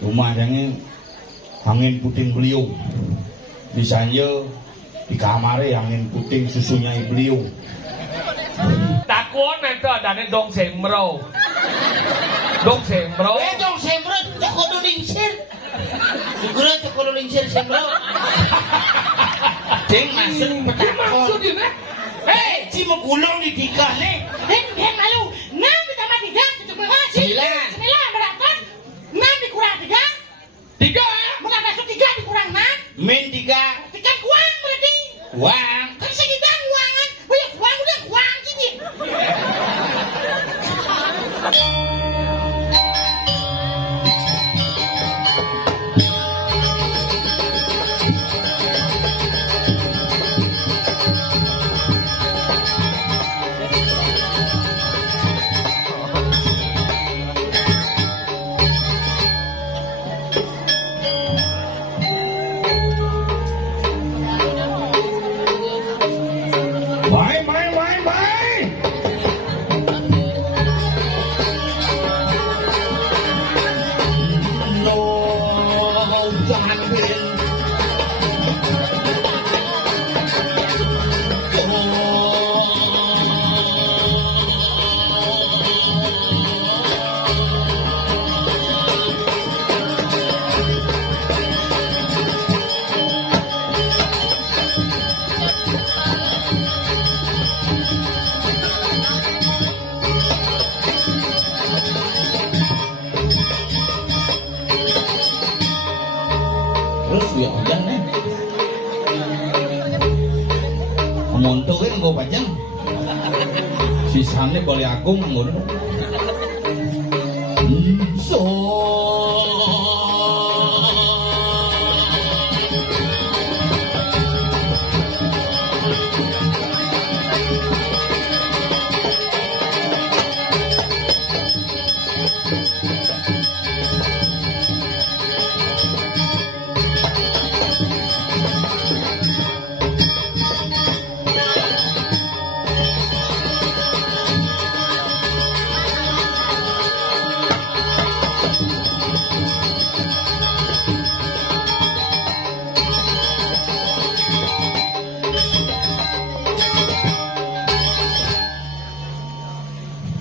rumah yang angin puting beliung, misalnya di kamarnya angin puting susunya beliung. Takut nanti ada dong sembro. Dong sembro. Dong sembro cokodo lingsir. Segera cokodo lingsir sembro. Deng masuk Maksud ini? si mau gulung di dikah nih. Heng lalu 6 ditambah 3 Sembilan. 9 berapa? 6 dikurang 3 bukan masuk 3 dikurang 6 Min 3 tekan uang berarti uang. kan segitu uangan banyak uang udah uang sini. Terus ya hujan nih. Montokin gue panjang, sisanya boleh aku nganggur. So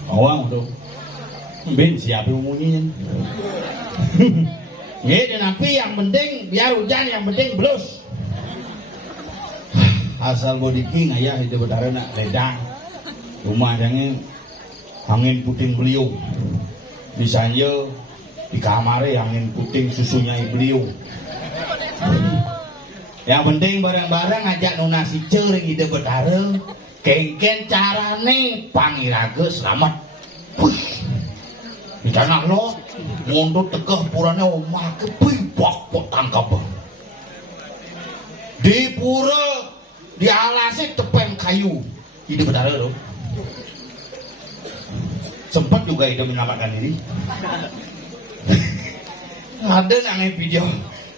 Awang tuh, ben siapa umunyinya? ya tapi yang penting biar hujan, yang penting blus. Asal bodiki ngayah itu betara nak ledang, rumah yang angin puting beliung, misalnya di kamarnya angin puting susunya beliung. Yang penting bareng-bareng ngajak nuna si cering ide betara. Kengken carane pangirage selamat. Di tanah lo, ngondot tegah purane omah kebibak potan kabeh. Di pura di alase tepeng kayu. Ide betara lo. Sempat juga ide menyelamatkan diri. Ada nang video.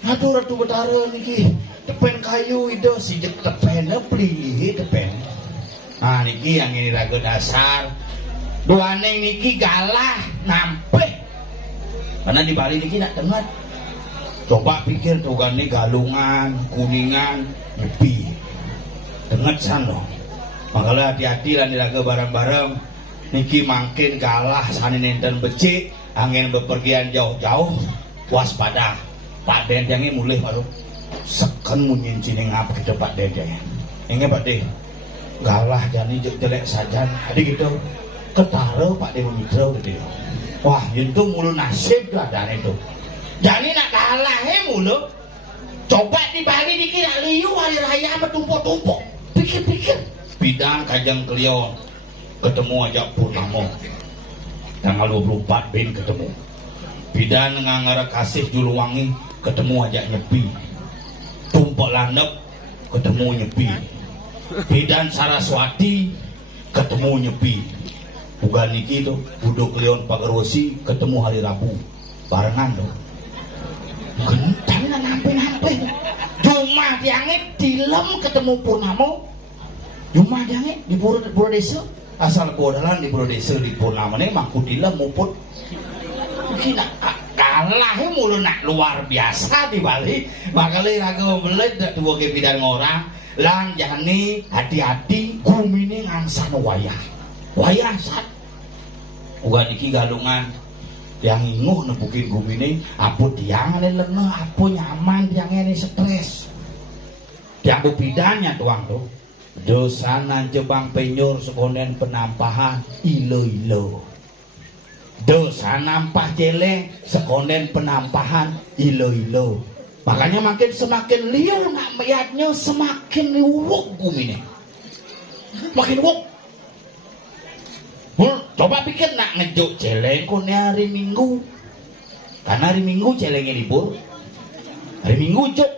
Aduh ratu betara niki tepen kayu ide sijek tepene pelih tepen. Nah niki yang ini raga dasar. Duane niki galah nampeh. Karena di Bali niki nak tengat. Coba pikir tuh gani galungan, kuningan, nyepi. Tengat sano. Makanya hati-hati lah diraga bareng-bareng. Niki makin galah sani nenten becik, angin bepergian jauh-jauh, waspada. Pak Dendengnya mulai baru seken munyin cining apa kita Pak Dendengnya. Ingat Pak Deng, galah jani jelek saja. Jadi gitu, ketara Pak Deng Mitra gitu. Wah, itu mulu nasib lah dan itu. Jadi nak kalah mulu. Coba di Bali dikira liu hari raya apa tumpuk-tumpuk. Pikir-pikir. Bidang Kajang Kelion ketemu aja Purnamo. Tanggal 24 bin ketemu. Bidan ngangara kasih Juluwangi ketemu aja Nyepi. Tumpuk Landep ketemu Nyepi. Bidan Saraswati ketemu Nyepi. Bukan niki tuh Budok Leon Pagarwosi ketemu hari Rabu barengan tuh. Gentang nampe-nampe. Jumah diangit dilem ketemu Purnamo. Jumah diangit di Pura Desa. Asal bodalan di Pura Desa di Purnama ini mangku dilem muput. Mungkin alahe mulu nak luar biasa di Bali makale raga belet dak dua ke bidan orang lang jani hati-hati gumine ngangsan wayah sat uga niki galungan yang inguh nepukin gumine apo tiang ane leneh apo nyaman tiang ane stres tiang bidannya tuang tuh dosanan jebang penyur sekonen penampahan ilo dosa nampah celeng sekonen penampahan ilo makanya makin semakin liu nak melihatnya semakin liwuk gumine makin wuk coba pikir nak ngejuk celeng kone hari Minggu karena hari Minggu celengnya libur hari Minggu juk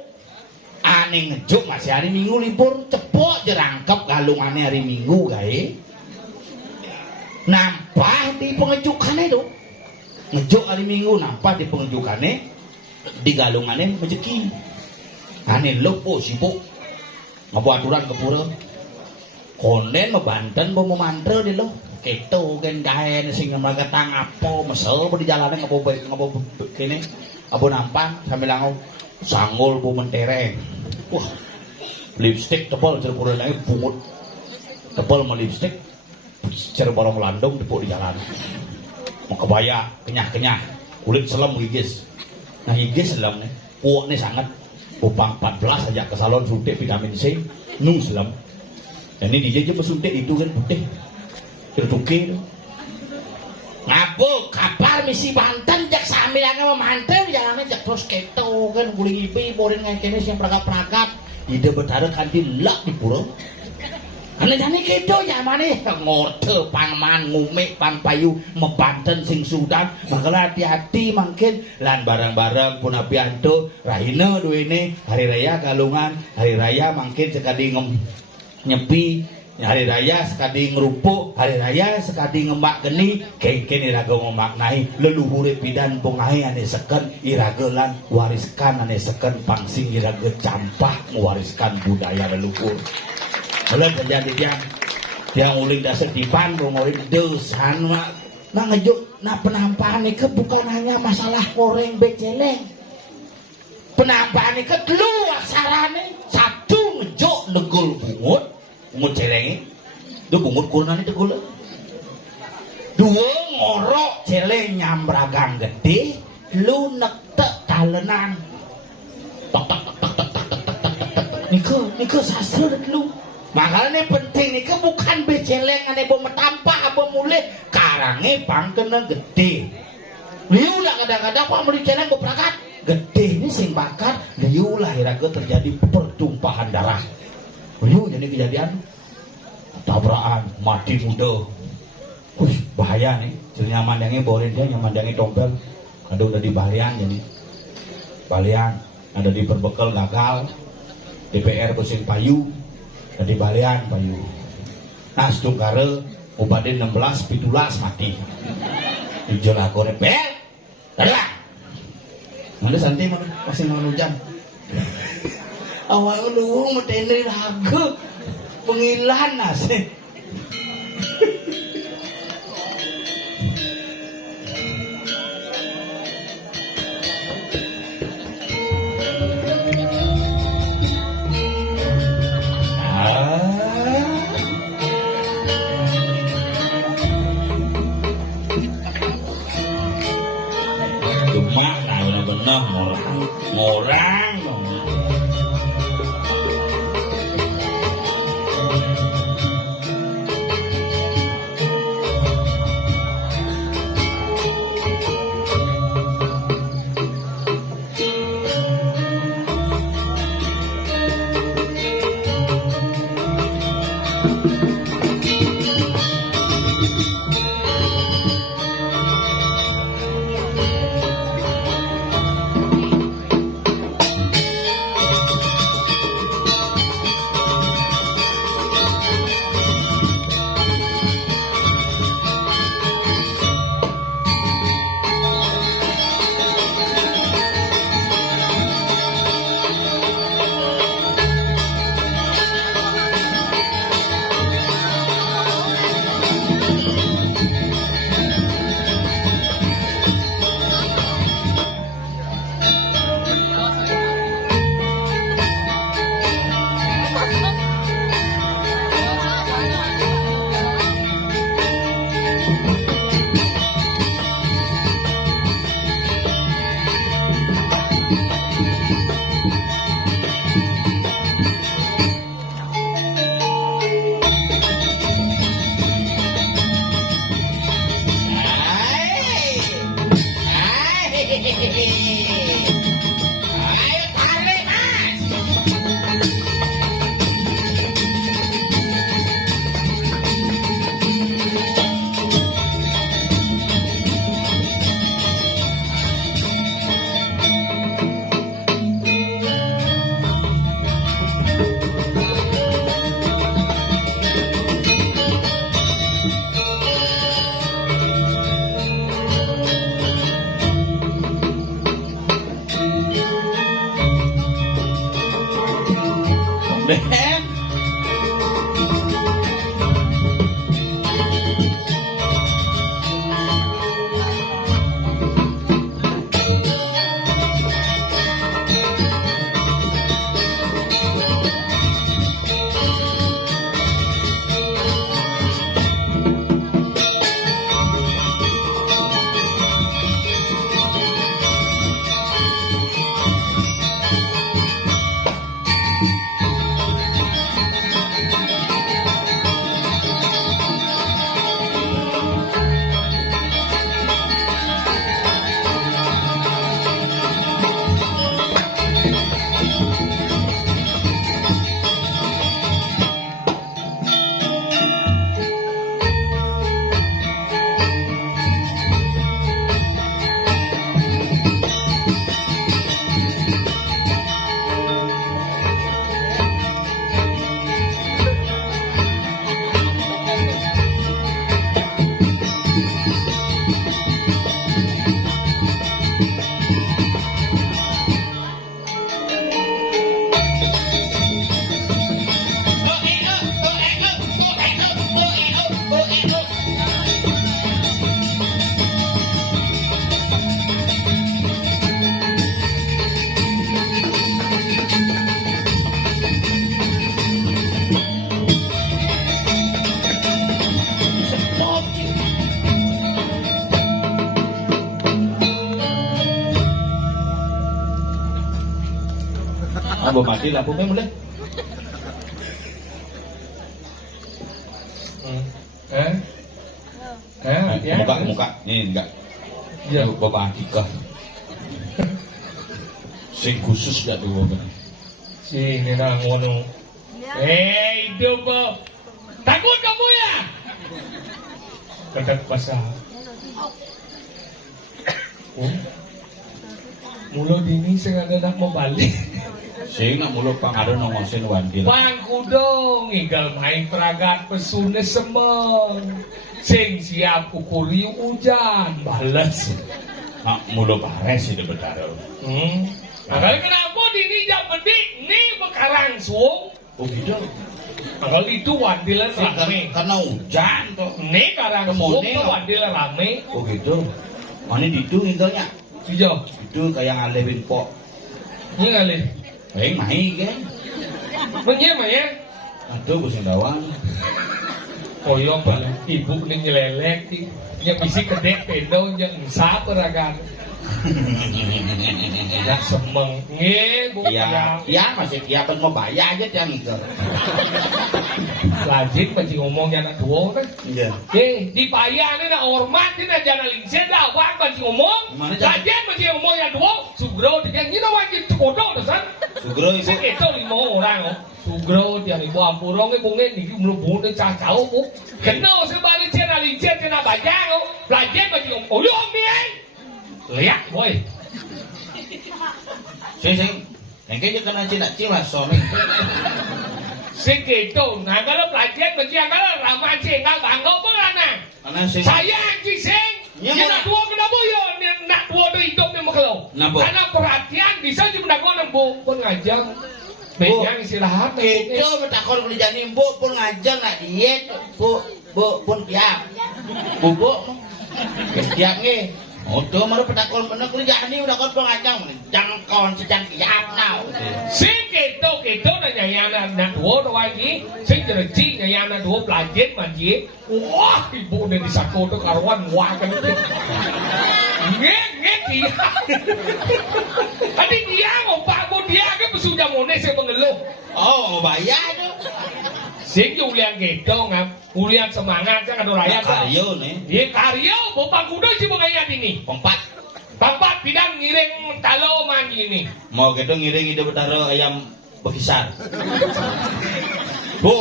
aneh ngejuk masih hari Minggu libur cepok jerangkep galungannya hari Minggu gae nampah di pengejukannya itu ngejuk hari Minggu nampah di pengejukannya di galungannya rezeki aneh lepo sibuk ngebuat aturan ke pura konen mebanten mau memantra di lo keto kan gaen sing mereka tang apa mesel di jalannya ngabo kene abo nampang sambil langau sanggul bu mentereng wah lipstick tebal cerpura lagi bungut tebal sama lipstick cerpura melandung tepuk di jalan mau kebaya kenyah kulit selam gigis nah gigis selam nih puak nih sangat upang 14 aja ke salon suntik vitamin C nung selam dan ini dia aja bersuntik itu kan putih tertukir ngabuk kapal misi Banten jak sambil yang memantel jalannya jak terus keto kan kulit ibi borin ngayak kene yang perangkat ide betara kan dilak di pura karena jani keto zamane ngorte pangman ngumik pang payu mebanten sing sudan mangkala hati-hati mungkin lan barang-barang pun apianto rahina duwene hari raya galungan hari raya mungkin sekadi nyepi hari raya sekadi ngerupuk hari raya sekadi ngemak geni kengken iraga memaknai leluhure pidan pongahe ane seken iraga lan wariskan ane seken pangsing iraga campah mewariskan budaya leluhur belet terjadi yang uling dasar dipan ngomongin dosan mak nah ngejuk nah penampahan itu bukan hanya masalah goreng beceleng penampahan itu dulu aksarane satu ngejuk negul bungut celeng itu bungut kurunan itu gula dua ngorok celeng nyambragang gede lu nektek talenan niku sastra dulu makanya penting nih bukan beceleng ane bom tampah apa mulai karange pangkena gede liu lah kadang-kadang pak beli celeng beprakat gede ini sing bakat liu lah iraga terjadi pertumpahan darah liu jadi kejadian tabrakan mati muda bahaya nih jadi mandangnya borin dia mandangnya tompel ada udah di balian jadi balian ada di perbekal gagal DPR pusing payu di balian payu nah setungkara ubade 16 pitulas mati hijau lagu repel adalah mana santai masih menujang awal lu meteni lagu pengilan nasi ngorang Ayo tarik mas. Ben. Ambo mati lampunya mulai. Ya. Muka nih enggak. Ya. Bapak Akikah. Sing khusus gak tuh bapak. Sini nang ngono. Hidup. Takut kamu ya? Kedak pasal. Mulo dini sing ada mau balik. Sing nak mulut pangaruh nongosin wandil. Pangkudo ngigal main peragat pesune semeng. Sing siap ukuri hujan balas. Mak mulut pares itu betara. Kalau kenapa dini jam bedik nih bekarang suung. Oh gitu. Kalau itu wandilan rame. Karena hujan tuh. Nih karang suung tuh wandilan rame. Oh gitu. Mana itu intelnya? Hijau. Itu kayak ngalewin pok. Ini kali. Naik kan? Bagaimana ya? Aduh, gue dawang. Koyong balik. Ibu ini nyelelek. Yang isi kedek pendong yang insap peragan. Ya semeng. Nge, bu. Iya masih tiap mau bayar aja yang itu. Lajik masih ngomongnya anak dua kan? Iya. Dibayar ini nak hormat ini jangan lingsen lah. Wang masih ngomong. Lajik masih ngomongnya dua. Sugro dia ini wajib kodok dosan. Sugro ibu. Sing itu 5 orang oh. Sugro dia ibu ampurong ibu nge niki mlebu ne cacau bu. Kena sebalik cena lingsen cena bajang oh. Lajik masih ngomong. Oh yo miai. Lihat boy. Sing. Yang kayaknya kena cina-cina suami. Sing itu, nah kalau pelajar macam kalau ramai sing nggak bangga pun anak. Saya anjing sing. Yang nak dua kenapa yo? Nak dua tu hidup ni makhluk. Karena perhatian bisa cuma nak orang pun ngajang. Bejang istirahat. Itu bertakon beli jani bu pun ngajang nak diet bu pun tiap. Bu tiap ni. Oh tu malu bertakon benar beli jani udah kau pun ngajang jangan kawan sejang tiap now. Sing kita nanya nak dua lagi. Sing jerci nanya dua pelajar manji. Wah ibu ni disako tu karuan wah kan. Ngek dia. Tadi dia ngompak bu dia kan bersudah mones yang mengeluh. Oh bayar tu. Sing ulian gitu ngam, ulian semangat kan ada rakyat. Karyo nih. Dia karyo, bopang kuda sih bengayat ini. Pempat. Tempat bidan ngiring talo man gini. Mau gitu ngiring ide betara ayam bekisar. Bu.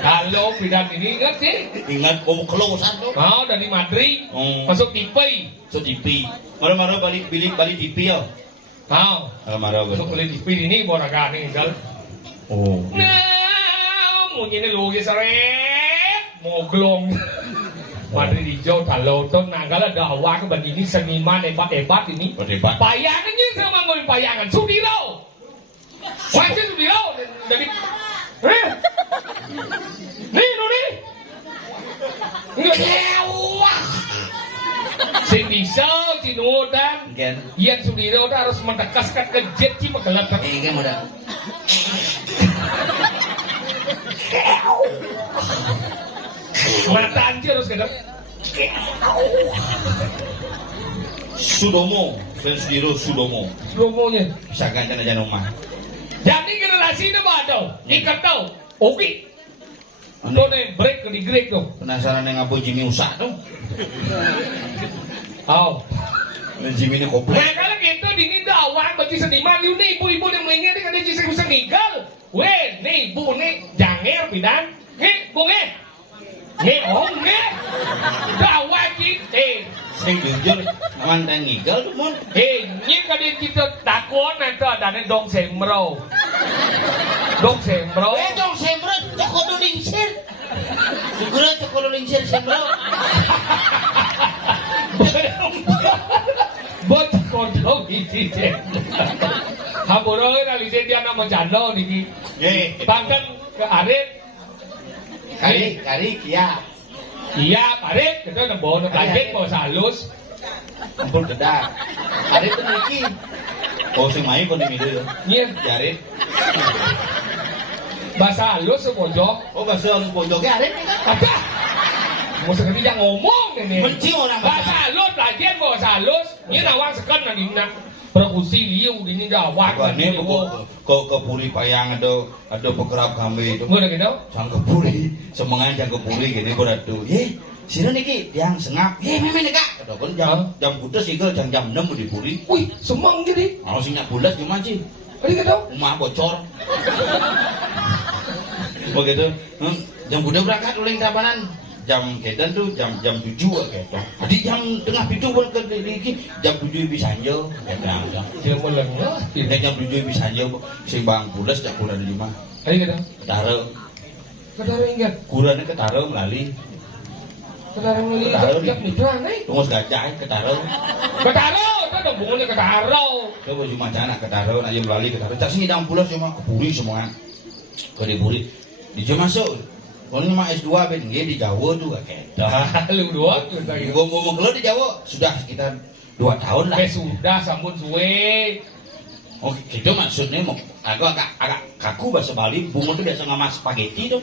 Kalau bidan ini ingat sih. Ingat kelosan tuh. Mau dari Madrid masuk TV. So TV. Maro-maro balik TV ya. Mau. Maro Masuk beli TV ini boraga nih gal. Oh. Nah, mau ini lu seret moglong. Madrid hijau kalau tuh nanggal ada awak begini seniman hebat-hebat ini. Hebat. Bayangannya sama ngomong bayangan. Sudiro. Wajib Sudiro dari. Nih. Kewah. Si bisa, si nudan. Ian Sudiro harus mendekaskan ke jet si magelat. Iya mudah. Mata anjir harus kedap. Sudomo, Sudiro Sudomo. Sudomonya. Bisa ganti aja rumah. Jadi generasi ini bado, ikat tau, oke. Itu nih break ke di Greg tuh. Penasaran yang ngapain Jimmy usah tuh? Oh. Dan Jimmy ini komplek. Nah kalau gitu dingin dawan bagi seniman yuk nih ibu-ibu yang mengingat nih kadang jisik bisa ngigal. Weh nih ibu nih janger bidan. Nih bu nih. Nih om nih. Dawan gitu. Sing jujur, aman dan ngigal tuh mon. Ini kadang kita takut nanti ada nih dong semro. Dong sembro. Dong sembro cokolo lingsir. Siguro cokolo lingsir sembro. Bot kodong isi je. Hamboro kali dia nama jano niki. Bangkan ke Arif. Kari kia. Iya, Arif kita nembon lagi mau salus. Ampun kedak. Arif tuh niki. Oh sing main kon di middle. Iya, Jarit. bahasa halus sepojok. Oh bahasa halus pojoknya Arif nih kan? Apa? Mau sekali dia ngomong ini. Benci orang bahasa halus lagi bahasa halus. Ini nawang sekan nanti nak perkusi liu ini gawat. Ini ke puri payang ada pekerap kami itu. Mana gitu? Sang kepuri, semangat sang kepuri gini beradu. Sira niki yang sengap. Memang nih kak. Kadang jam putus ikut jam 6 di puri. Wih, semang gini. Kalau sinyal bulas gimana sih? Ini gitu? Rumah bocor. Begitu. Jam budak berangkat uling kapanan. Jam kedan tuh jam 7 gitu. Tadi jam tengah pintu pun ke jam 7 bisa anjo. Dia mulai jam 7 bisa anjo. Si bang bulas tak kurang 5. Ini gitu? Ketara. Ketara ingat? Kurangnya ketara melalui. Ketara melalui jam mitra nih. Tunggu segajah ketara. Ketara, itu ada hubungannya ketara. Itu baju macana ketara, aja melalui ketara. Tak sini dalam pulas cuma kepuri semua. Ke dipuri. Dia masuk. Kalau cuma S2 ben dia di Jawa juga kayak. Lu doang. Gua ngomong kalau di Jawa sudah sekitar 2 tahun lah. Sudah sambut suwe. Oh gitu maksudnya mau agak kaku bahasa Bali. Bunga tuh biasa ngamas spaghetti tuh.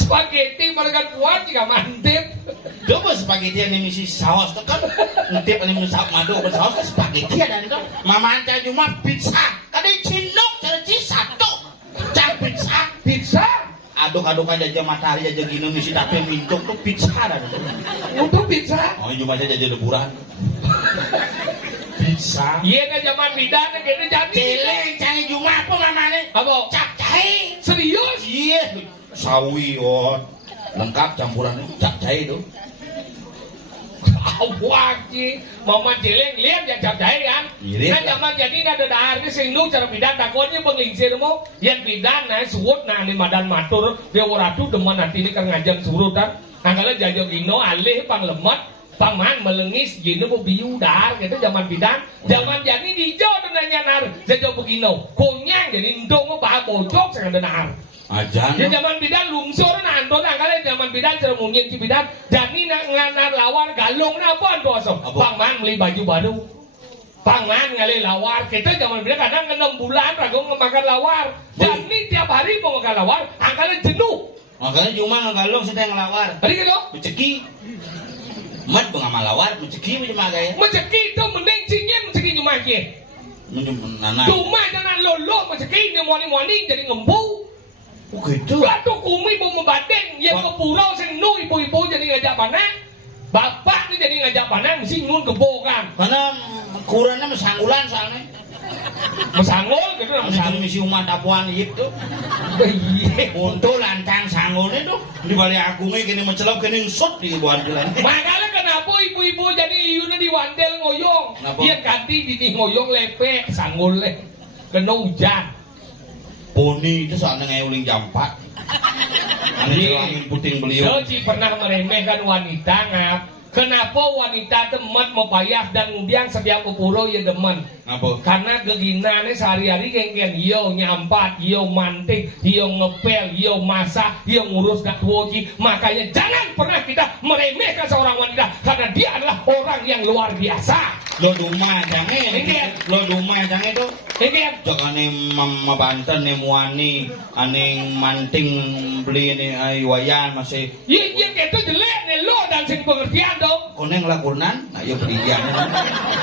Spaghetti mereka kuat juga mantep. Coba spaghetti yang misi saus tuh kan. Ngintip yang misi madu apa saus kan spaghetti ada itu. Mama anca cuma pizza. Kadang cinok cara satu. Cak pizza. Pizza? Aduk-aduk aja matahari aja gini misi tapi mintok tuh pizza ada. Untuk pizza? Oh cuma aja leburan. Pizza. Iya kan zaman bidan kayaknya jadi. Celeng cai cuma apa namanya? Apa? Capcay. Serius? Iya. Sawi lengkap campuran capcay itu. Awak sih, mama celeng lihat ya capcay kan? Nah zaman jadi ada dahar ni sing cara bidan takutnya penglingsir mo, yang bidan nah suwut nah ni madan matur dia waratu demen nanti ni kan ngajang surut kan? Angkala jajo gino alih pang lemat, pangman melengis gino mo biu dahar gitu zaman bidan, zaman jadi dijo nanya nar jajo begino, kunyang jadi ndong mo bah bojok sangat dahar. Ajan. Di zaman bidan lungsur nandon angkala zaman bidan ceremunyin ci bidan jani nganar lawar galung napon bosok. Pangman beli baju baru. Pangman ngali lawar. Kita zaman bidan kadang 6 bulan ragung makan lawar. Jani tiap hari mau makan lawar, angkala jenuh. Makanya cuma ngalung sedang ngelawar. Hari gitu? Menceki. Mat pengamal lawar, menceki macam gaya. Menceki itu mending cingin menceki cuma ke. Menyumbang nana. Cuma jangan lolo menceki ni moni jadi ngembu. Oh gitu. Aduh kumi mau membanding yang ke pulau sing nu ibu-ibu jadi ngajak panah. Bapak nih jadi ngajak panah mesti nun kebokan. Karena ukurannya mesanggulan soalnya. Mesanggul gitu lah Mesangul misi umat apuan gitu. Iya. Untuk lancang sanggulnya tuh. Di balik agungnya kini mencelap kini sut di wandelan. Makanya kenapa ibu-ibu jadi liurnya di wandel ngoyong. Dia ganti bini ngoyong lepek sanggulnya. Kena hujan. Poni itu soalnya ngeuling jam 4. Ane celangin puting beliau. Doci pernah meremehkan wanita ngap. Kenapa wanita temet membayar dan ngudiang setiap pulau ya demen? Ngapa? Karena keginane sehari-hari kengken yo nyampat, yo manting, yo ngepel, yo masak, yo ngurus gak tuoji. Makanya jangan pernah kita meremehkan seorang wanita karena dia adalah orang yang luar biasa. Lo rumah jangan. Lo rumah jangan itu. Kengken. Jangan ane mama Banten ane muani ane manting beli ane wayan masih. Iya gitu jelek nih lo dan sing pengertian dong. Koneng lakunan, nah yo berian.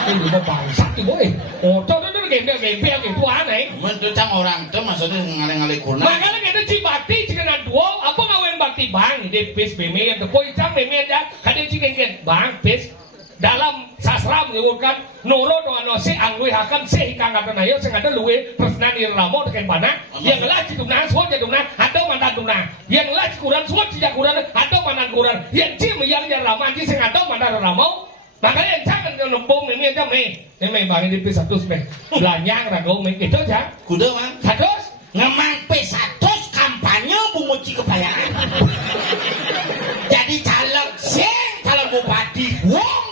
Ini mau bangsat tuh boy. Oh, coba dulu gembel gitu aneh. Mentu cang orang tuh maksudnya ngaleng-ngaleng kurna. Makanya kita cibati jika dua apa ngawen bakti bang di pes pemen the boy cang pemen ya kadang ciken bang pes dalam sastra menyebutkan noro doa nose angui hakan sehingga ngata nayo sehingga ada luwe presnan iramo dengan mana yang lah citumna suat citumna atau mantan tumna yang lah cikuran suat cijakuran atau mantan kuran yang cim yang raman ci sehingga atau mantan ramo. Makanya jangan nembong ini aja nih bang di P100 nih belanyang rago nih itu aja Kuda mang. 100 Ngemang P100 kampanye Bunguci Kebayangan. Jadi calon bupati wong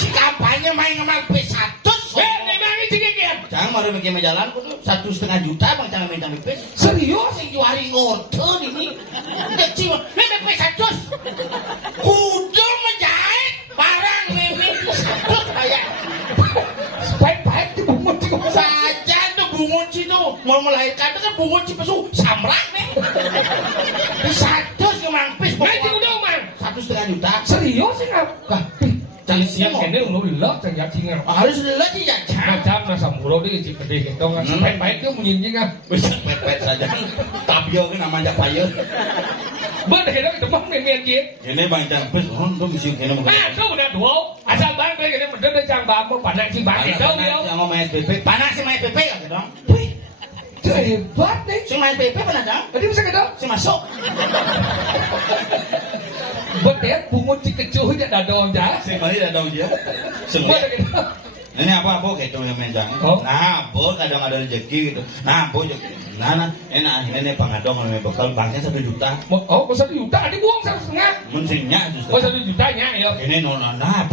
si kampanye main ngemang P100. memang ini cikikian Jangan maru mikir jalan kudu 1,5 juta bang jangan minta pes. Serius yang juari ngorder ini. Kecil, ini P100. Kudu menjahit barang mimin P100 kayak. baik-baik di Bunguci Saja tuh Bunguci tuh mau melahirkan itu kan Bunguci pesu samrak nih. P100 ngemang pis. nanti udah man 1,5 juta. serius sih ngap Jangan siang siang kene lu lelak jangan cinga harus lagi ya jangan. macam nasa muro dia cik gede gitu kan baik-baik tuh menyinjing ah Bisa pet-pet saja. Tabio kan namanya payah. bener itu depan memen dia Ini bang jangan pes. Oh tuh misi kene mau. ah tuh udah dua asal bang kayak gini bener deh jangan bang mau panas sih bang itu dia Yang ngomong SPP. Panas sih main PP ya dong. wih itu hebat nih Si main PP panas dong. tadi bisa gitu Si masuk. bener Bunguci kecuh dia ada dong jah Sing balik ada dia. Semua. bener gitu Ini apa gitu yang menjang. Oh. Nah, bo kadang ada rezeki gitu. Nah, bo nah enak ini pangadong sama bekal banknya 1 juta. oh 1 juta tadi buang 1,5 Mensinya justru. oh 1 jutanya ya Ini nona nah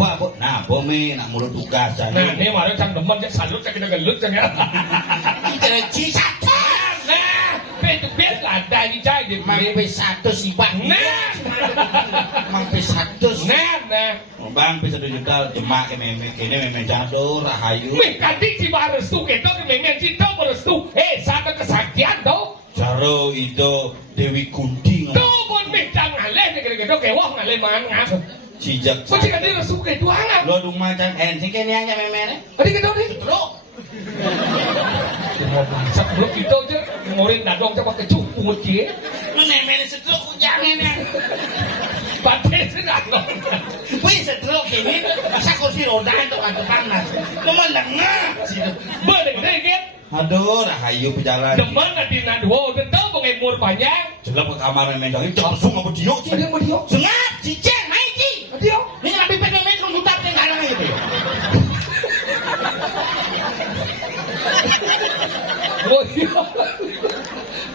bo me nak mulut tugas nah jadi. ini malah cang demen cak salut cak kita gelut cak ya Interci satu. nah itu biar ada di cai di Mang P100 sih bang. nah Mang P100. nah Bang bisa 1 juta demak ke meme kene meme jado rahayu. wih tadi si barestu kita ke memen cinta barestu satu kesaktian tuh Jaro itu Dewi Kunti tuh pun mencang ngaleh nih kira-kira kewah ngaleh mangan ngas Cijak. kok cik ada restu kayak tuangan Lo rumah can Sing kene aja memene. tadi kita udah Bro. sebelum kita aja ngorin dadong coba kecuh pungut kie Memene setruk jangan ya. batin sih dadong Wih setruk ini bisa kursi roda untuk adu panas. Cuma lengah. bener deh Aduh rahayu pejalan. demen nanti nadwo udah tau pengen mur panjang Jelap ke kamar meme jang itu langsung apa diok sih. ada yang mau diok Sengat, ciceng, main ci. diok Ini ngambil PP terus mutar tinggalan gitu. oh iya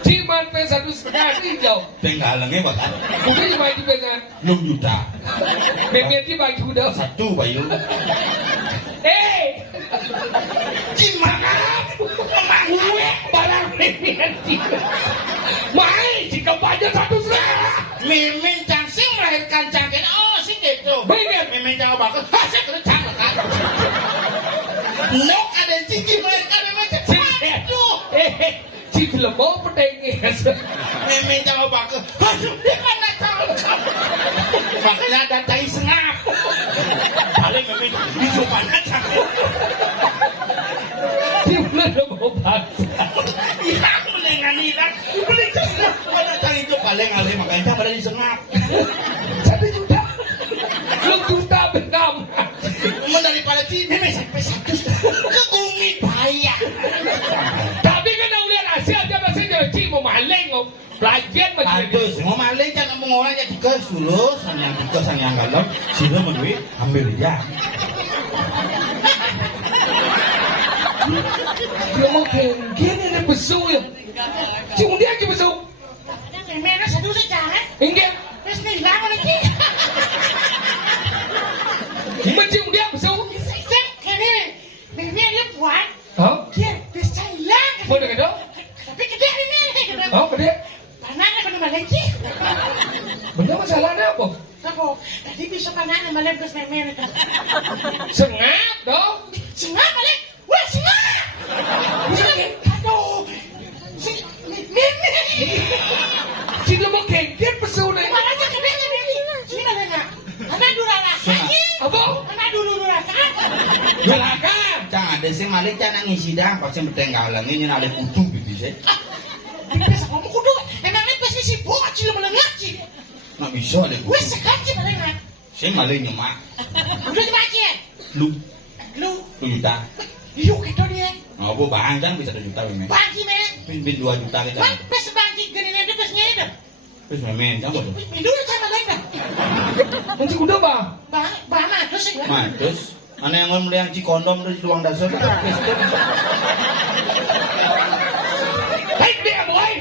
ciman P1,5 hijau Tenggalangnya bahkan udah cuma di pengan 6 juta. memen di bagi udah 1 bayu. Gimana? Emang gue barang memen main jika banyak 100 Mimin Cangsing melahirkan Cangkin. Oh sih gitu. Bener. Mimin Cang bakal. Hasil kena Cang kan. Nok ada cici melahirkan Mimin Cang. Aduh. si lemau petengis Mimin Cang bakal. Aduh dia mana Cang. Makanya ada tai sengap. Paling Mimin di rumahnya Cang. si lemau bangsa Iya, mendingan ilang. Beli Cang. ngalih makanya pada disengap. 1 juta. Lu juta benam. Mun daripada Cina sampai 100 ke umi bayar. Tapi kan ulian Asia aja masih jadi mau maling kok. Pelajar macam Aduh, semua maling kan ngomong orang jadi kes dulu, sang yang kalau sini mau duit ambil aja. Dia mau geng ini besu ya. Cium dia aja besu. Merah satu saja kan? Enggak. Terus nih lama lagi. Mencium dia besu. Saya kene, memang dia buat. Hah? Dia bisa hilang. Mau dengar dong? Tapi gede memang. Oh, gede. Panahnya kena lagi. Bener masalahnya apa? Apa? Tadi bisa panahnya malam ke memang. Sengap dong. Sengap balik. Wah, sengap. Aduh. Memang. Cina mau geng besu nih. Mana aja gede memang. Sini ada. Anak durana. Apa? Anak dulu durana. Silakan. Jangan ada sih maling jangan ngisi dah, pasti bertenggalan ini ada kudu bisa. Bisa kamu kudu. Emangnya pasti si bocil melengah sih. Nak bisa ada Wes kudu. sekarang melengah. Saya maling nyemak. Udah dibaca. Lu Lu. juta. Yuk itu dia. Apa bahan kan bisa 2 juta memang. Bagi men. Bin 2 juta kita. Wan pes bagi gini itu pesnya itu. Terus memang kamu tuh. Dulu sama lain dah. Nanti kuda bah. Bahan ada sih. Terus aneh yang melihat ci kondom dari ruang dasar kita pesta. Hei dia boy.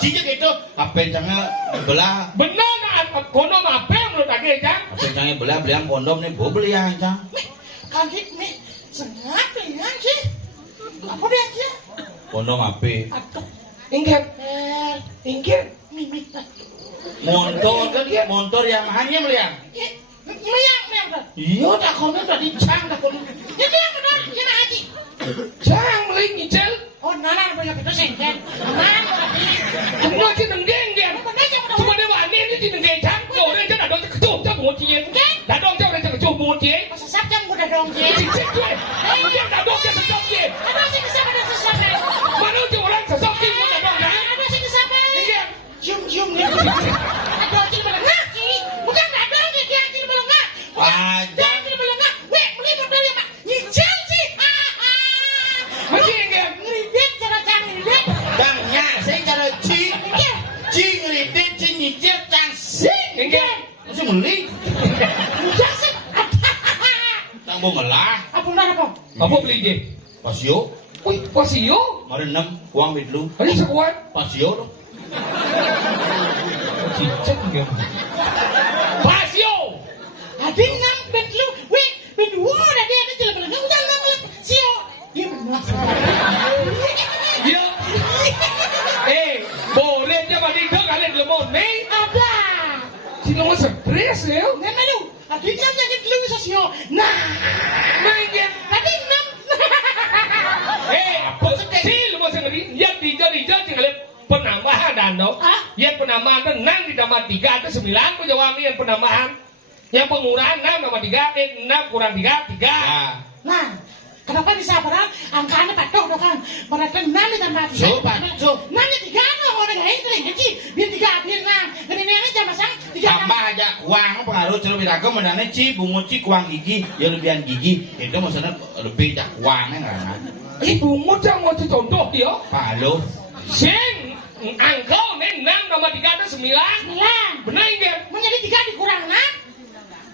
Cijak itu apa jangan belah. Benar nak kono apa menurut lagi jang? Apa jangan belah beliang kondom nih bo beli ya jang. Kandik nih. Sengat ya sih. Apa dia sih? Kondom apa? Aduh. Ingat. Ingat. Mimik. Motor kan motor yang hanya melihat. Meliang. Iya tak kondom dari cang tak kondom. Ini yang benar. Ini haji. Jang meling ngicel. Oh, nana banyak itu sengken. Nana berarti. Cuma ci nenggeng dia. Cuma dia wani ini ci nenggeng jang. Kau dia jangan dong kecup jang mau cie. Dah dong jang dia kecup mau cie. Masa sabjam udah dong je. Cicit cie. Dia dah dong dia kecup cie. Ada sih kesana ada sesuatu. Mana tu orang sesok cie mau dah dong dah. Ada sih kesana. Ingat. Cium nih. Ada cil melengah sih. Bukan ada sih dia cil melengah. Aja. Cil melengah. Weh, beli modal ya, Pak. Nyicil sih. Masih ingat. Ngeridit cara cang ngeridit. Cangnya saya cara ci ngeridit ci nyicil cang sing. Ingat. Masih beli. Udah sih. Tang mau ngelah. Apa benar apa? Apa beli je? Pasio. Wih, pasio. Mari 6 uang bid lu. Ini sekuat. Pasio dong. Cicit enggak. Pasio. Ada enam bed lu. Weh, bed dua ada dia kecil melengah. Udah enam lu. Sio. Dia benar. Ya. Boleh je balik dong kalian lemon nih. Ada. Si lemon stres ya. Memang lu. Ada dia jadi lu sio. Nah. Main Tadi enam. apa si lemon sendiri? Yang tiga tinggal penambahan dan dong. Yang penambahan itu 6 ditambah 3 itu 9. Kau jawab nih yang penambahan. Yang pengurangan 6 tambah 3, 6 kurang 3, 3. Nah, kenapa bisa padahal angkanya patok dong kan? Berarti 6 ditambah 3. So, Pak. So. 6 ya 3 no, orang lain sering gaji. Biar 3, biar 6. Gini ini jam masang 3. Tambah aja kuang pengaruh cerita biraga menane ci bungut ci kuang gigi ya lebihan gigi itu maksudnya lebih jak kuangnya kan. Ibu muda mau contoh dia. Halo. Sing angkau nih 6 tambah 3 itu 9. Benar enggak? Menjadi 3 dikurang 6.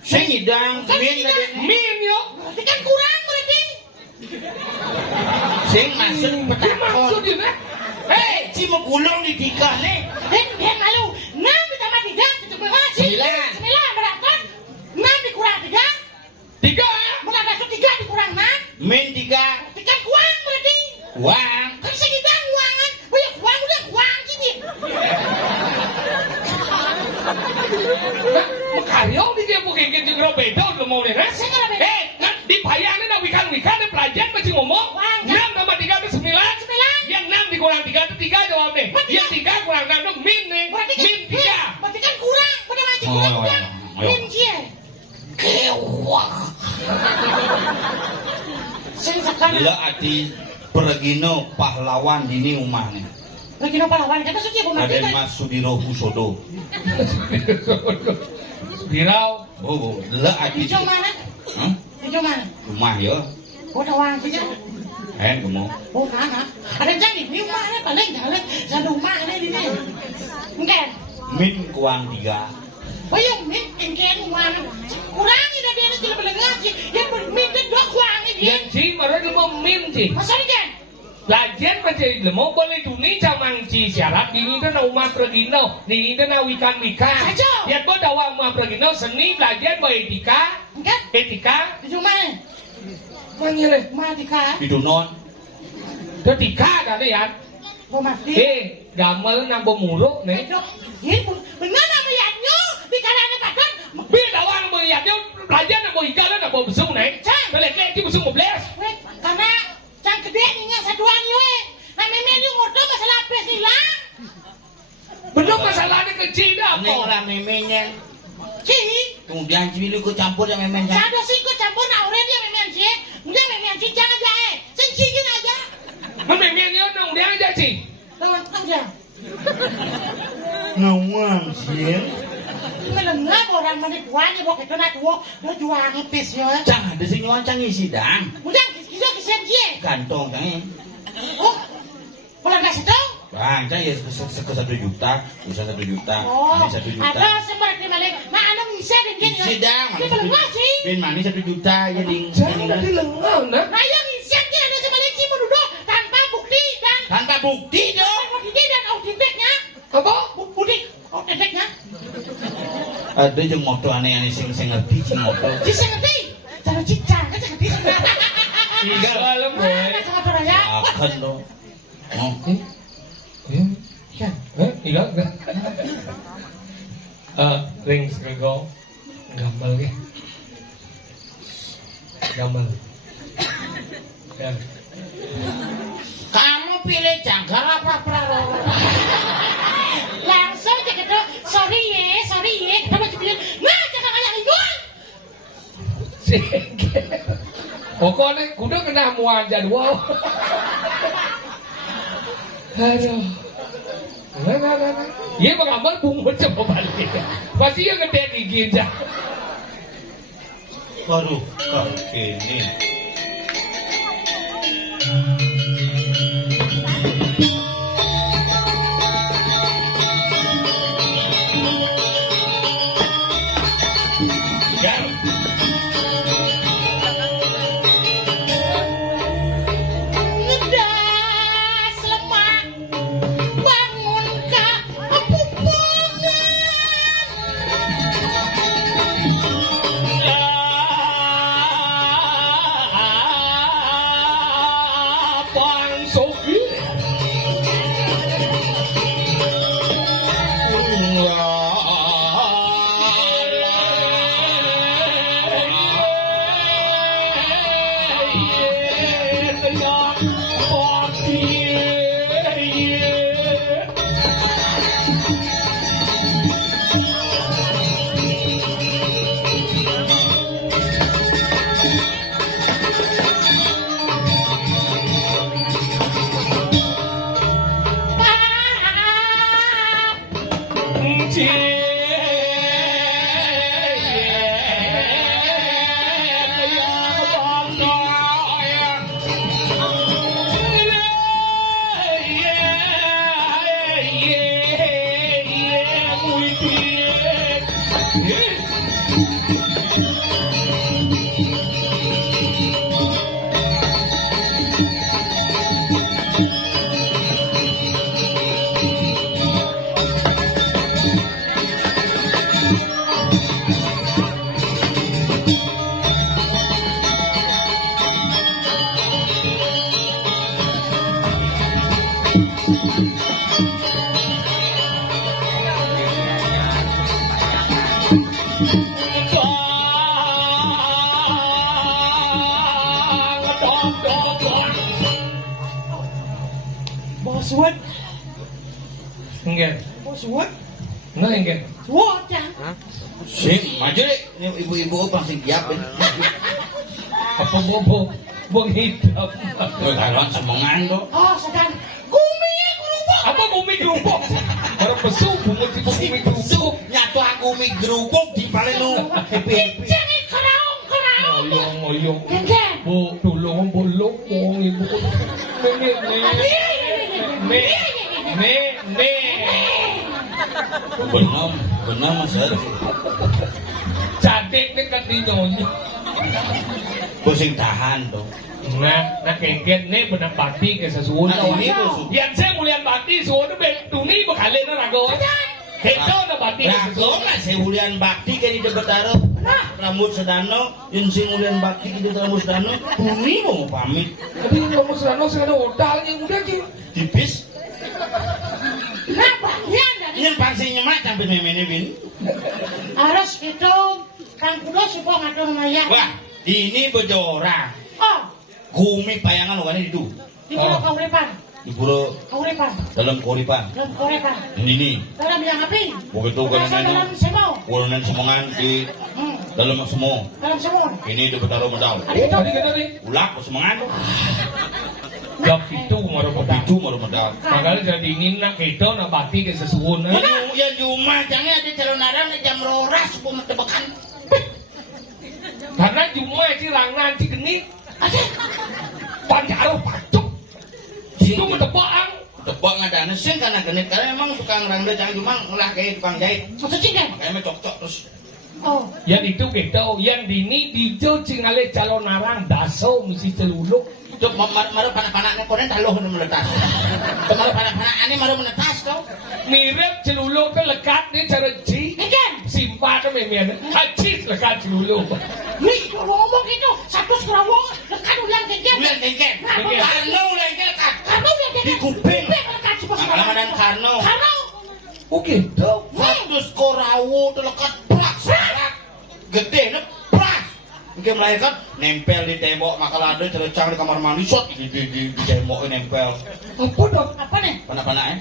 Saya ngidang min tadi. Min yo. Berarti kan kurang berarti. Sing masuk Apa maksud dia nak? Hei, ci mau gulung di tiga nih. Yang lalu 6 ditambah 3 itu berapa sih? 9. 9 berapa? 6 dikurang 3. 3. Bukan masuk 3 dikurang 6. Min 3 Berarti kan kurang berarti. kuang. Kan saya ngidang uangan. Oh ya kurang udah kurang sini. Makaryo di dia bukan gitu beda udah mau nih. Saya nggak beda. Kan di payahnya nak wikan pelajar masih ngomong. 6 tambah 3 itu 9. Yang 6 dikurang 3 itu 3 jawab deh. Yang 3 kurang 6 itu min nih. Min 3. Berarti kan kurang. Pada macam kurang udah. Min dia. Kewah. Saya sekarang. Gila ati pergino pahlawan dini umahnya. Lagi no pahlawan kata suci Bu mati. Raden Mas Sudiro Husodo. Dirau. Oh, le adi. Di mana? Hah? Di mana? Rumah ya. Oh, tawang saja. Gemuk. Oh, kana. Ada jadi di mana paling jalan sa rumah ini di sini. Mungkin. Min kuang 3. Oh, yung min engken mana? Kurangi dah dia tidak belengah sih. Yang min dan dua kurangi dia. Yang si baru dia mau min sih. Masa ni kan? Lagian macam mau boleh duni camang ci syarat ini kan umat pergino, ini kan wikan. Saja. Ya kau dawa umat pergino seni belajar mau etika. Mungkin. Etika. Di mana? Mana le? Mati kah? Bidunon. Etika dah ni ya. Oh, mati. Gamal nang bomuruk nih. Ini benar nama yatnya di kalangan badan. Bila dawa mau yatnya belajar nak mau ikan nak mau besung nih. Belek-belek besung mau beles. Karena cang gede nih satuan lu. Nah memelu ngoto masalah pes hilang. Belum masalahnya kecil dah. Ini orang memenya. Sih. Kemudian cili ku campur yang memenya. Sado sih ku campur na orang dia memen sih. Kemudian memen sih jangan aja Sencingin aja. Memenya nong dia aja sih. Lawan aja. Ngawang sih. Melengah orang mana tuanya bawa kita nak tua. Dia jual pes ya. Cang ada sih nyuan cang isi dang. Kemudian kisah kisen sih. Kantong cang. Oh. Kalau nggak setong. Bang, cang ya ke 1 juta, bisa 1 juta, Oh. ini 1 juta. Ada seperti balik. Nah, anak bisa dan gini. Isi dang. Dia melengah sih. Pin mani 1 juta ya ding. Jangan tadi lengah nah. Nah, yang isian dia ada sebaliknya duduk tanpa bukti dan Tanpa bukti dong. bukti dan autentiknya. Apa? Bukti autentiknya. Ada yang moto aneh-aneh sing ngerti sing moto. Bisa ngerti. Cara cicang kan ngerti. Tiga malam boy. Sama Toraya. Akan dong. Oh, Iya. Hilang kan? Ring segego. Gambar ke? Gambar. Ya. Kamu pilih jangkar apa praloro? Langsung aja gitu. Sorry ya. Kita mau bilang, nah jangan kayak ribuan. Pokoknya kudu kena mual jadwal. Aduh. Nah. Iya mengambil bungut coba balik. Pasti yang gede gigi aja. waduh, kok ini. Ngedas lemak. Bangun kak. Suốt. Enggak. Suốt. Nah, enggak. Suốt kan. Sing, maju deh. Ini ibu-ibu apa sing siapin? Apa bobo? Bong hitam. Gue karuan semangan dong. Oh, sedang. Kumi ya, kurubok. Apa mie kerupuk. Baru pesu bungut di mie kerupuk. Nyatu aku mie gerubuk di paling lu happy. Jangan keraung. Ngoyong. Enggak. Bu, tulung bolong ibu. Ne. Benar Mas Arif. Cantik nih kan dinyonya. Pusing tahan dong. Nah kengket nih benar bakti ke sesuatu. Nah, ini tuh. Yang saya mulian bakti sesuatu betuni bekali na rago. Kita na bakti ke Rago sesuatu. lah saya Ulian Bakti kayak di Betaro. Rambut sedano, yang sing Ulian Bakti gitu rambut sedano. Bumi mau pamit. Tapi kamu serano ada odalnya udah sih. Tipis. Kenapa? Ya, Ini pastinya macam pemene bin. harus itu Kang Kudo supaya ngatur maya. Wah, ini bejora. Oh, Kumi payangan kan itu. di pulau Kauripan. Di pura Kauripan. dalam koripan. Dalam Kauripan. Ini Dalam yang api. begitu kan Dalam dalam semau. Walaupun semangan di dalam semua. Dalam semua. Ini di Betaro medal. Ada itu. Tadi kita nih. Ulak semangan. Jam itu mau pedang. Itu mau medal. Makanya jadi ingin nak kita nak bakti ke sesuatu. Ya cuma jangan ada calon arang jam roras pun tebakan. Karena cuma si rangan si genit. Panjaro pacuk. Itu mentebang. Tebak ngadane sing karena genit karena memang tukang rangda jangan cuma ngolah kayak tukang jahit. Maksud kan? Makanya mah cocok terus. Oh, Yang itu kita, yang dini dijo cingale calon narang daso mesti celuluk. Cuk maru panak-panaknya konen taloh nu meletas. Maru panak-panakane maru menetas kau. Mirip celuluk ke lekat ni cara ji. kan? Simpah ke memian. Hacis lekat celuluk. Nih, ngomong gitu, satu serawong, lekat ulang kejen. Bulan tengken. Karno ulah lekat. Karena ulang kejen. Di kuping. Lekat sebuah Pengalaman Karno. Karena, Oh gitu. Satu korawu telekat plak serak. Gede ne pras. Engke melahirkan nempel di tembok makalade celecang di kamar mandi shot di tembok nempel. Apa dong? apa nih? Panak-panaknya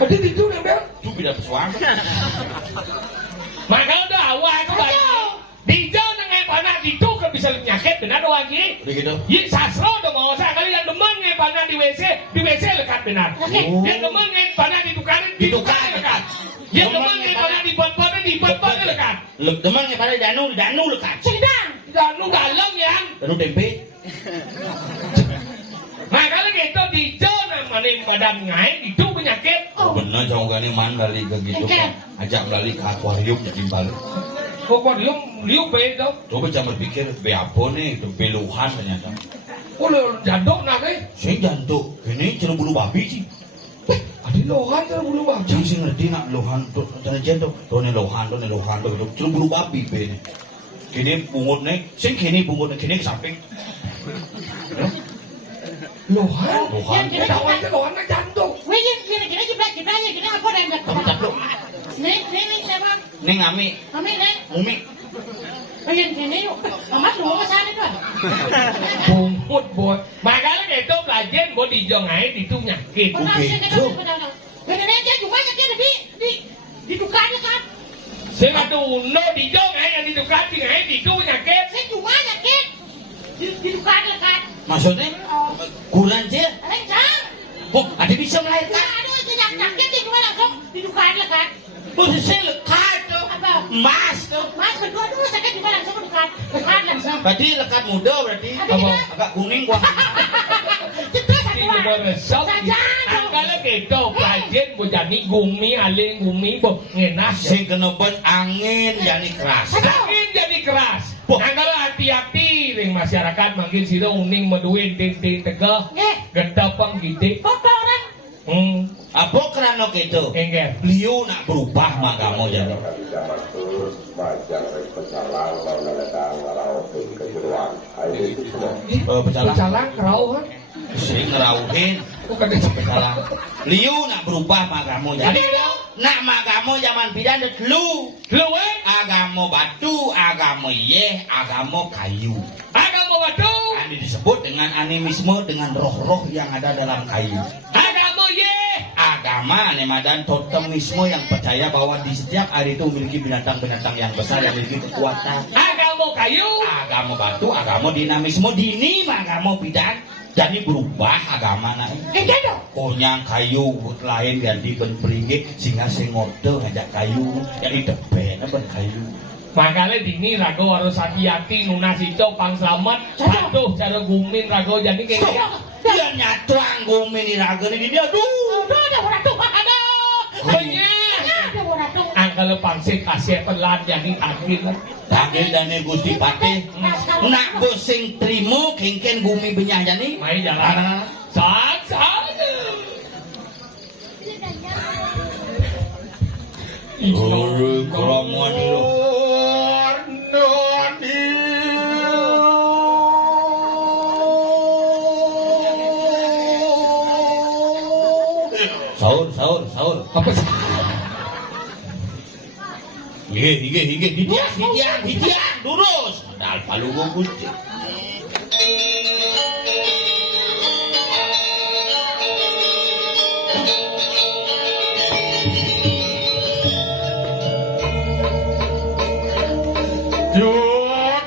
Tadi itu nempel. itu beda pesuang. Maka udah awal aku bagi. Dijo nengai panah itu kan bisa penyakit benar lagi. Udah gitu. Yi sasro dong mau saya kali yang demen ngai panah di WC lekat benar. Yang demen ngai panah di dukaran lekat. Yang demen ngai panah di pot lekat. Lek demen nge pada danu lekat. Sedang. Danu dalam yang. Danu tempe. Nah kalau gitu dijo namanya badan ngai itu penyakit. Bener jauh gani mandali ke gitu kan. Ajak lali ke akuarium ditimbal. Kok liuk bedo. Coba jangan berpikir be apa nih, itu beluhan ternyata. Oh lo jandok nake. Saya jantung, ini cerita bulu babi sih. Adi lohan cara bulu babi. Jangan sih ngerti nak lohan tuh, jangan jantung. Tuh nih lohan tuh, cerita bulu babi be nih. Kini bungut nih, sing kini bungut nih kini ke samping. Lohan. Lohan. Kita aja lohan na jantung. Wih, kira-kira jeblanya, kira apa dan Kamu caplok. Nih, siapa? Nih ngami, Kami nih. umi. Ayan, kini yuk. Amat lu mau sana tuh. Bungut boy. Makanya gitu pelajaran buat dijo ngai itu penyakit. Bener aja cuma aja di dukanya kan. Saya kata no dijo ngai yang didukati ngai itu penyakit. Saya cuma yakin di dukanya kan. Maksudnya kurang sih? Ada yang Oh, ada bisa melahirkan? aduh itu yakin di cuma langsung di dukanya kan. Posisi lekat tuh, Apa? emas tuh. Mas berdua dulu sakit cuma langsung dekat langsung. Berarti lekat muda berarti. Apa? Agak kuning gua. Cepat Di satu. luar resep. Kalau gitu pelajaran buat jadi gumi aling gumi bo ngenas. Sing kena bet angin jadi keras. Angin jadi keras. Nah kalau hati-hati ring masyarakat makin sih uning meduin ting tegah. Gedapang gede. Kotoran. Apa kerana gitu? Engger. Beliau nak berubah mah kamu jadi. Pecalang. Pecalang kerau kan? Sering ngerauhin. Bukan itu Pecalang. Beliau nak berubah mah kamu jadi. Nak mah kamu zaman bidan dulu. Lu Agama batu, agama yeh, agama kayu. agama batu. Ini disebut dengan animisme dengan roh-roh yang ada dalam kayu. Agama ye. Agama animadan totemisme yang percaya bahwa di setiap hari itu memiliki binatang-binatang yang besar yang memiliki kekuatan. Agama kayu. Agama batu, agama dinamisme, dini, agama bidan. Jadi berubah agama na. Kedo. Konyang kayu lain gantikan perigi sehingga sing ngode ngajak kayu jadi deben ben kayu. Makanya dini rago harus hati-hati nunas itu pang selamat. Aduh cara gumin rago jadi kayak Dia nyatu anggumin ini raga ini dia aduh. Angkal pangsit kasih pelan jadi akhir. Tagih dane Gusti Patih. Nak bosing trimo kengken bumi benyah jani. Mai jalan. Sat. Kromoan itu. Sahur. Apa sih? Hige, hitian, lurus. Padahal palugo Gusti.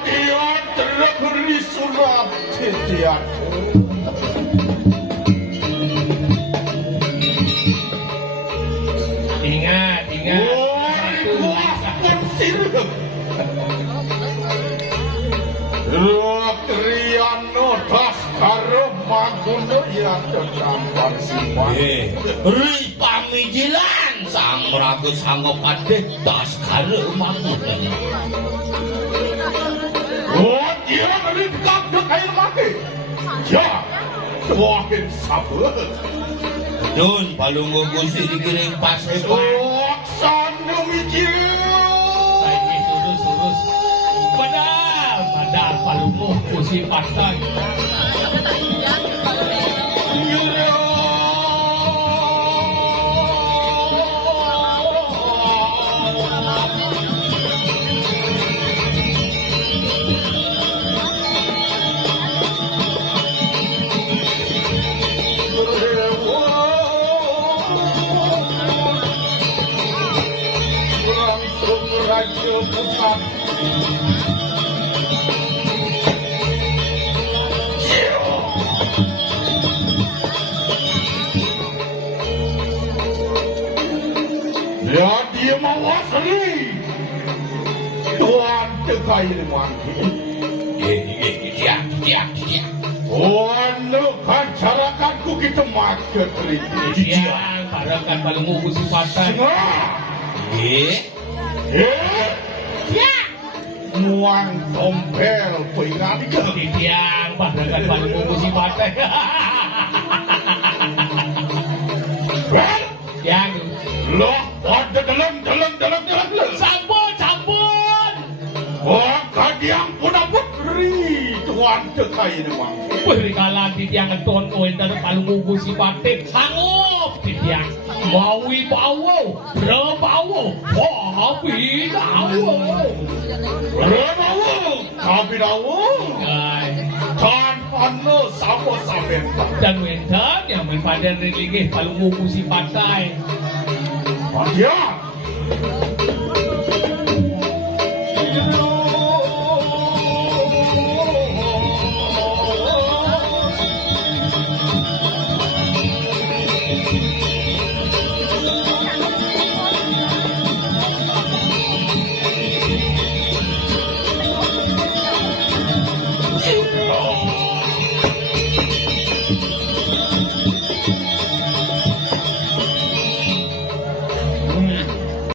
Dia terberi surat hitian. Ingat. Kriano das karo magundo ya tetambang simpan. Ri pamijilan sang ragu sanggo padeh das karo magundo. Oh, dia ngeritkak dek air mati. Ya, tuahin sabar. Dun palunggo Gusti dikiring pasepan. Soksana mijil. Surus. Padahal palunggo kusi patang. Raja Pusat. Ya dia mewasari Tuan Tekai Limangki. Dia. Wanu kancarakanku kita makan ini. Parakan palunggo kusi patang. Ya. Muang tompel pengali ke. Tiang parakan palunggo kusi patang. Yang Loh, ada dalam. Sampun. Oh, kadiang pun putri Tuan Tekai Limangki. Perikalan di tiang ngeton dari palunggo kusi patang. Hangup di tiang. Maui bawo, berbawo, tapi bawo. Tapi tahu Tan pano sapo sabenta. Dan wendan yang menpadan religi palunggo kusi patai. Dia